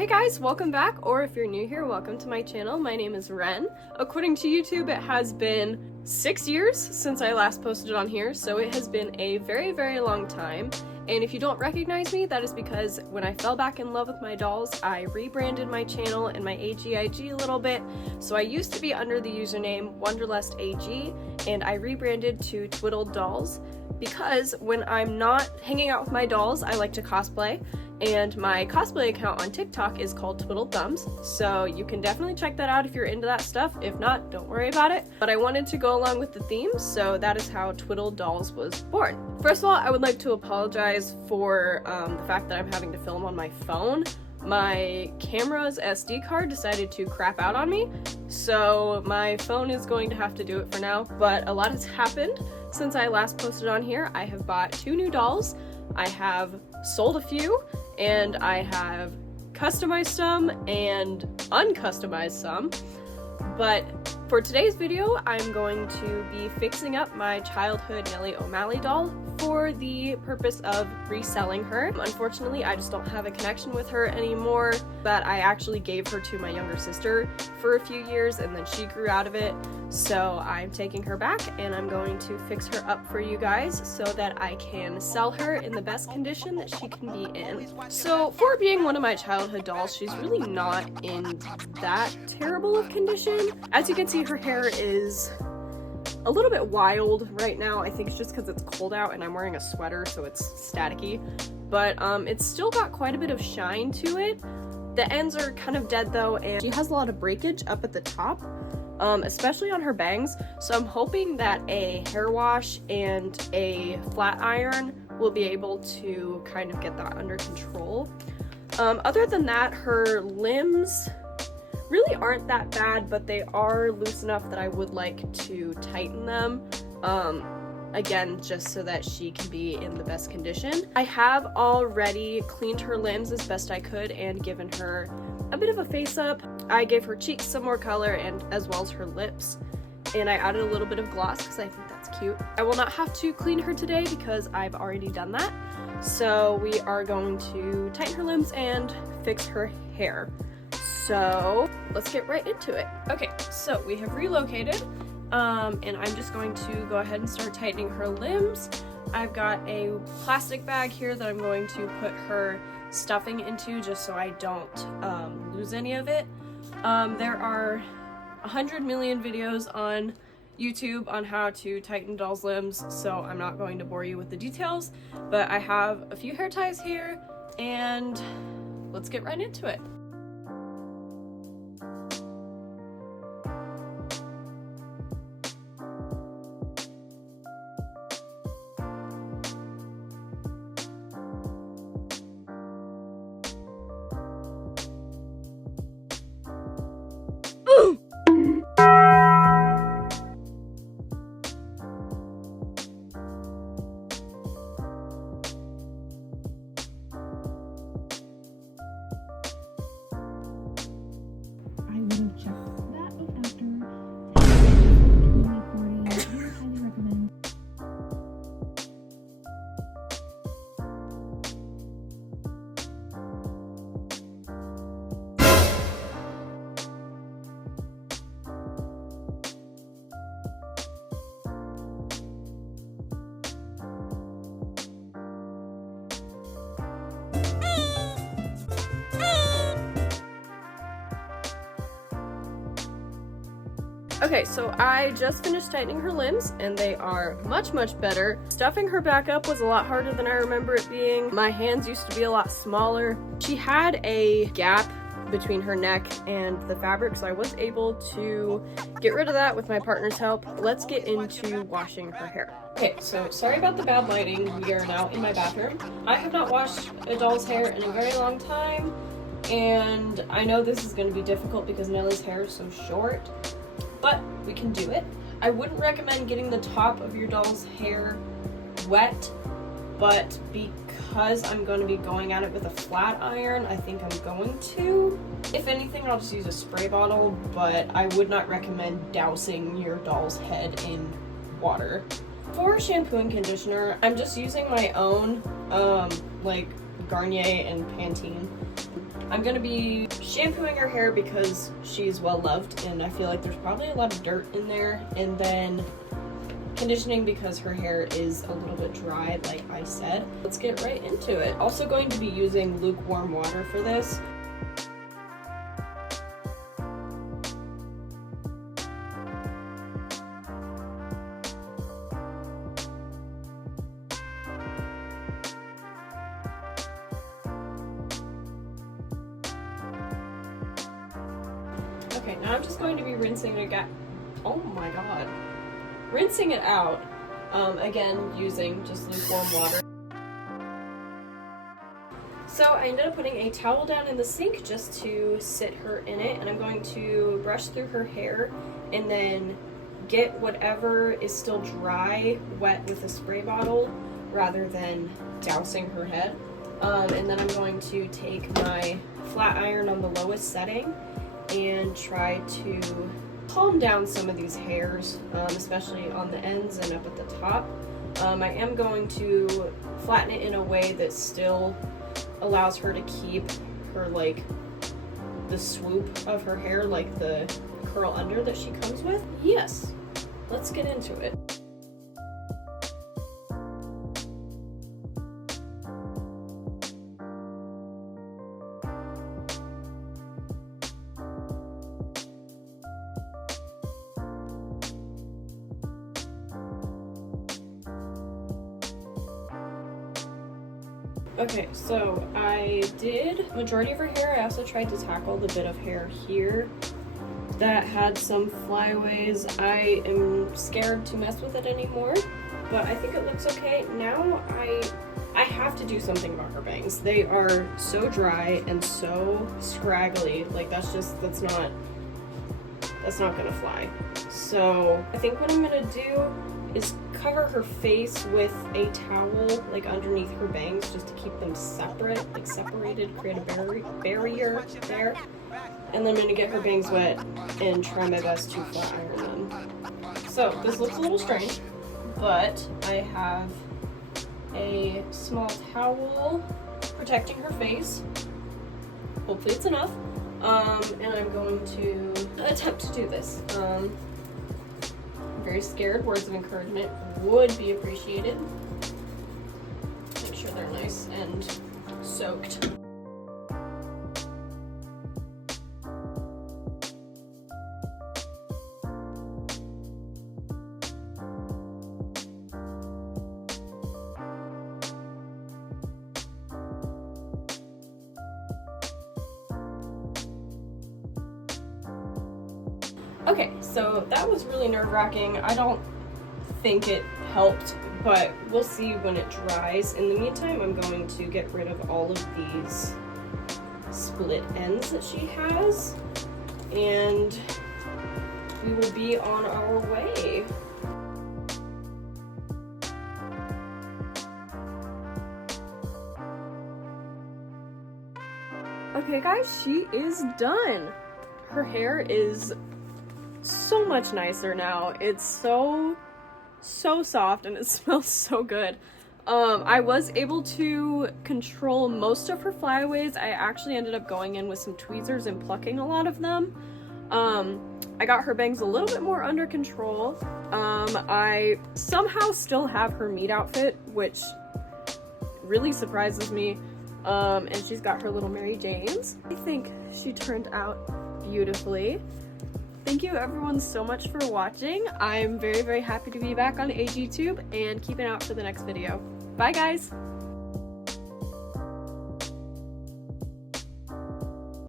Hey guys, welcome back, or if you're new here, welcome to my channel. My name is Ren. According to YouTube, it has been 6 years since I last posted on here, so it has been a very, very long time. And if you don't recognize me, that is because when I fell back in love with my dolls, I rebranded my channel and my agig a little bit. So I used to be under the username WonderlustAG, and I rebranded to Twiddled Dolls because when I'm not hanging out with my dolls, I like to cosplay. And my cosplay account on TikTok is called Twiddled Thumbs, so you can definitely check that out if you're into that stuff. If not, don't worry about it. But I wanted to go along with the theme, so that is how Twiddled Dolls was born. First of all, I would like to apologize for the fact that I'm having to film on my phone. My camera's SD card decided to crap out on me, so my phone is going to have to do it for now. But a lot has happened since I last posted on here. I have bought 2 new dolls, I have sold a few, and I have customized some and uncustomized some. But for today's video, I'm going to be fixing up my childhood Nellie O'Malley doll for the purpose of reselling her. Unfortunately, I just don't have a connection with her anymore. That I actually gave her to my younger sister for a few years, and then she grew out of it. So I'm taking her back, and I'm going to fix her up for you guys so that I can sell her in the best condition that she can be in. So for being one of my childhood dolls, she's really not in that terrible of condition. As you can see, her hair is a little bit wild right now. I think it's just because it's cold out and I'm wearing a sweater, so it's staticky. But it's still got quite a bit of shine to it. The ends are kind of dead though, and she has a lot of breakage up at the top, especially on her bangs. So I'm hoping that a hair wash and a flat iron will be able to kind of get that under control. Other than that, her limbs really aren't that bad, but they are loose enough that I would like to tighten them. Again, just so that she can be in the best condition. I have already cleaned her limbs as best I could and given her a bit of a face up. I gave her cheeks some more color, and as well as her lips. And I added a little bit of gloss because I think that's cute. I will not have to clean her today because I've already done that. So we are going to tighten her limbs and fix her hair. So let's get right into it. Okay, so we have relocated, and I'm just going to go ahead and start tightening her limbs. I've got a plastic bag here that I'm going to put her stuffing into just so I don't lose any of it. There are 100 million videos on YouTube on how to tighten dolls' limbs, so I'm not going to bore you with the details, but I have a few hair ties here, and let's get right into it. Okay, so I just finished tightening her limbs, and they are much, much better. Stuffing her back up was a lot harder than I remember it being. My hands used to be a lot smaller. She had a gap between her neck and the fabric, so I was able to get rid of that with my partner's help. Let's get into washing her hair. Okay, so sorry about the bad lighting. We are now in my bathroom. I have not washed a doll's hair in a very long time, and I know this is going to be difficult because Nellie's hair is so short, but we can do it. I wouldn't recommend getting the top of your doll's hair wet, but because I'm going to be going at it with a flat iron, I think I'm going to. If anything, I'll just use a spray bottle, but I would not recommend dousing your doll's head in water. For shampoo and conditioner, I'm just using my own, like Garnier and Pantene. I'm gonna be shampooing her hair because she's well loved and I feel like there's probably a lot of dirt in there, and then conditioning because her hair is a little bit dry, like I said. Let's get right into it. Also going to be using lukewarm water for this. Okay, now I'm just going to be rinsing it again. Oh my god. Rinsing it out, again, using just lukewarm water. So I ended up putting a towel down in the sink just to sit her in it, and I'm going to brush through her hair and then get whatever is still dry wet with a spray bottle rather than dousing her head. And then I'm going to take my flat iron on the lowest setting and try to calm down some of these hairs, especially on the ends and up at the top. I am going to flatten it in a way that still allows her to keep her, like, the swoop of her hair, like the curl under that she comes with. Yes, let's get into it. Okay, so I did majority of her hair. I also tried to tackle the bit of hair here that had some flyaways. I am scared to mess with it anymore, but I think it looks okay. Now I have to do something about her bangs. They are so dry and so scraggly. Like that's not gonna fly. So I think what I'm gonna do is cover her face with a towel, like underneath her bangs, just to keep them separate, like separated, create a barrier there. And then I'm gonna get her bangs wet and try my best to flat iron them. So this looks a little strange, but I have a small towel protecting her face. Hopefully it's enough. And I'm going to attempt to do this. I'm very scared. Words of encouragement would be appreciated. Make sure they're nice and soaked. Okay, so that was really nerve-wracking. I don't think it helped, but we'll see when it dries. In the meantime, I'm going to get rid of all of these split ends that she has, and we will be on our way. Okay guys, she is done. Her hair is so much nicer now. It's so soft and it smells so good. I was able to control most of her flyaways. I actually ended up going in with some tweezers and plucking a lot of them. I got her bangs a little bit more under control. I somehow still have her meat outfit, which really surprises me. And she's got her little Mary Janes. I think she turned out beautifully. Thank you everyone so much for watching. I'm very happy to be back on agtube and keep an eye out for the next video. Bye guys!